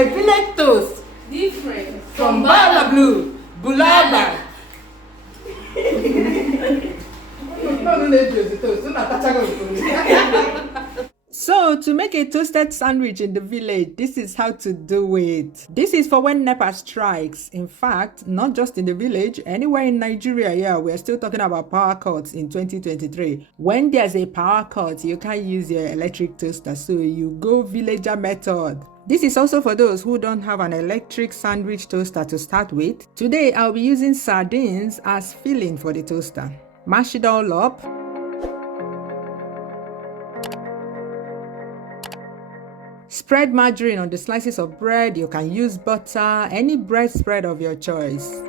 a village toast. Different From Bala Blue, Bulaba. So, to make a toasted sandwich in the village, this is how to do it. This is for when NEPA strikes. In fact, not just in the village, anywhere in Nigeria, yeah, we're still talking about power cuts in 2023. When there's a power cut, you can't use your electric toaster, so you go villager method. This is also for those who don't have an electric sandwich toaster to start with. Today, I'll be using sardines as filling for the toaster. Mash it all up. Spread margarine on the slices of bread. You can use butter, any bread spread of your choice.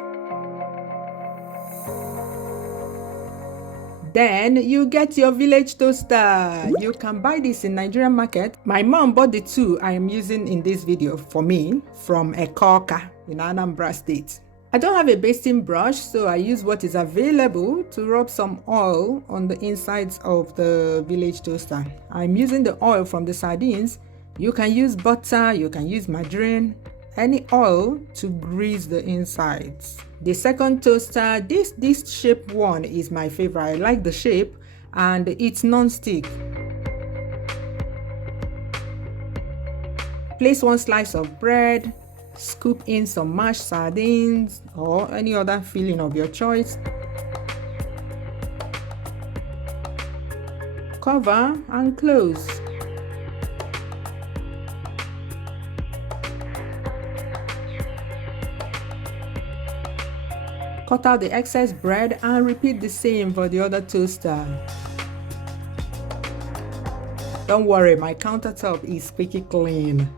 Then you get your village toaster. You can buy this in Nigerian market. My mom bought the two I am using in this video for me from Ekoka in Anambra State. I don't have a basting brush, so I use what is available to rub some oil on the insides of the village toaster. I'm using the oil from the sardines. You can use butter, you can use margarine, any oil to grease the insides. The second toaster, this shape one is my favorite. I like the shape and it's non-stick. Place one slice of bread, scoop in some mashed sardines or any other filling of your choice. Cover and close. Cut out the excess bread and repeat the same for the other toaster. Don't worry, my countertop is squeaky clean.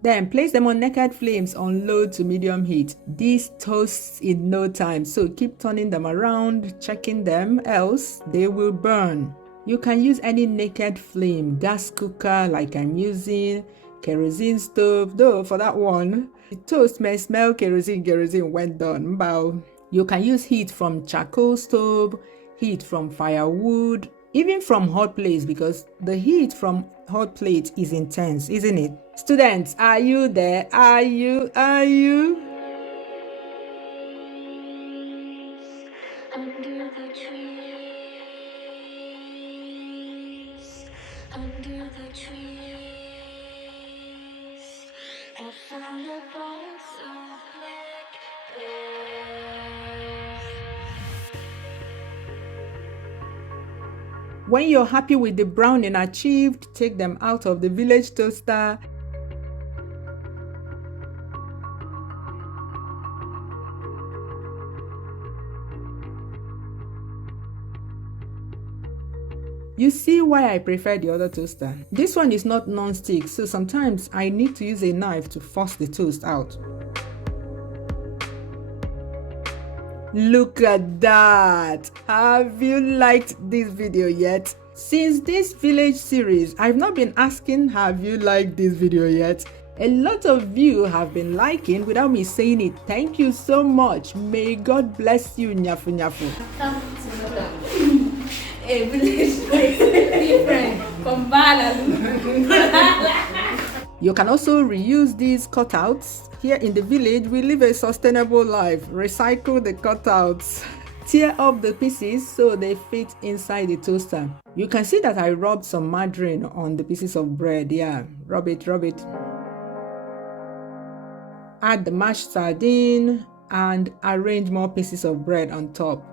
Then place them on naked flames on low to medium heat. These toast in no time, so keep turning them around, checking them, else they will burn. You can use any naked flame, gas cooker like I'm using, kerosene stove, though for that one, the toast may smell kerosene when done. Bow. You can use heat from charcoal stove, heat from firewood, even from hot plates, because the heat from hot plate is intense, isn't it? Students, are you there? Are you? Under the trees, I found a box of blackberries. When you're happy with the browning achieved, take them out of the village toaster. You see why I prefer the other toaster. This one is not non-stick, so sometimes I need to use a knife to force the toast out. Look at that! Have you liked this video yet? Since this village series, I've not been asking, have you liked this video yet? A lot of you have been liking without me saying it. Thank you so much. May God bless you, Nyafu Nyafu. a village different from Bala. You can also reuse these cutouts. Here in the village, we live a sustainable life. Recycle the cutouts. Tear up the pieces so they fit inside the toaster. You can see that I rubbed some margarine on the pieces of bread. Yeah, rub it. Add the mashed sardine and arrange more pieces of bread on top.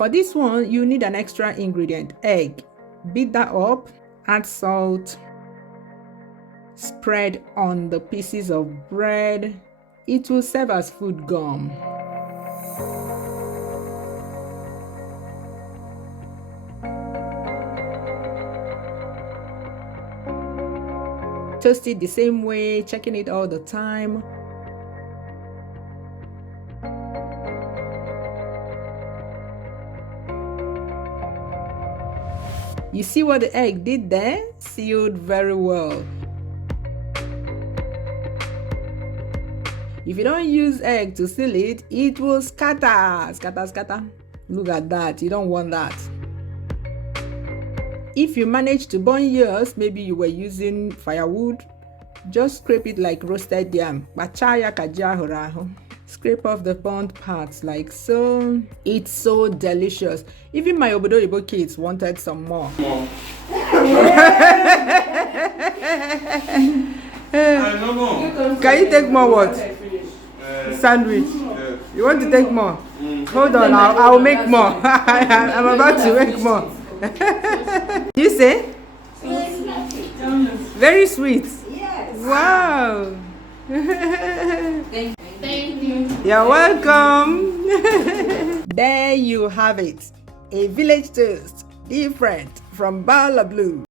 For this one, you need an extra ingredient, egg. Beat that up, add salt, spread on the pieces of bread. It will serve as food gum. Toast it the same way, checking it all the time. You see what the egg did there? Sealed very well. If you don't use egg to seal it, it will scatter. Scatter. Look at that. You don't want that. If you manage to burn yours, maybe you were using firewood, just scrape it like roasted yam. Scrape off the burnt parts like so. It's so delicious. Even my Obodo Ibo kids wanted some more. Can you take more what? Sandwich. You want to take more? Hold on, I'll make more. I'm about to make more. You say? Very sweet. Yes. Wow. Thank you. You're welcome. There you have it. A village toast, different from Bala Blue.